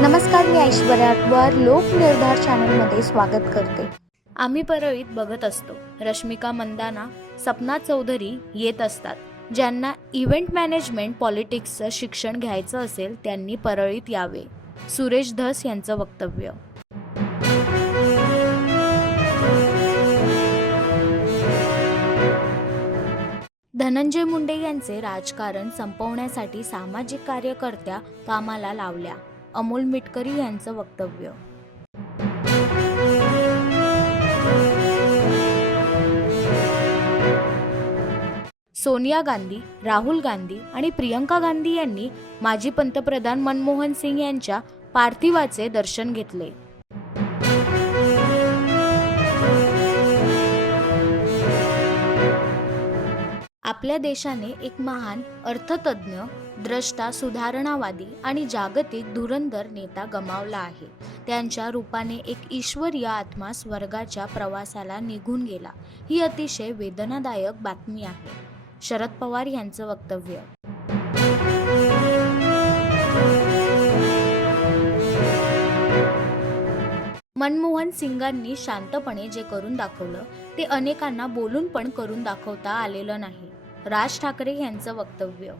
नमस्कार मी ऐश्वर्या अटवार लोकनिर्धार चॅनलमध्ये स्वागत करते. आम्ही परळीत बघत असतो. रश्मिका मंदाना सपना चौधरी येत असतात. ज्यांना इव्हेंट मॅनेजमेंट पॉलिटिक्सचं शिक्षण घ्यायचं असेल त्यांनी परळीत यावे. सुरेश धस यांचं वक्तव्य. धनंजय मुंडे यांचे राजकारण संपवण्यासाठी सामाजिक कार्यकर्त्या कामाला लावल्या. अमोल मिटकरी यांचं वक्तव्य. सोनिया गांधी राहुल गांधी आणि प्रियंका गांधी यांनी माजी पंतप्रधान मनमोहन सिंग यांच्या पार्थिवाचे दर्शन घेतले. आपल्या देशाने एक महान अर्थतज्ञ द्रष्टा सुधारणावादी आणि जागतिक धुरंधर नेता गमावला आहे. त्यांच्या रूपाने एक ईश्वरीय आत्मा स्वर्गाच्या प्रवासाला निघून गेला. ही अतिशय वेदनादायक बातमी आहे. शरद पवार यांचं वक्तव्य. मनमोहन सिंगांनी शांतपणे जे करून दाखवलं ते अनेकांना बोलून पण करून दाखवता आलेलं नाही. राज ठाकरे यांचं वक्तव्य.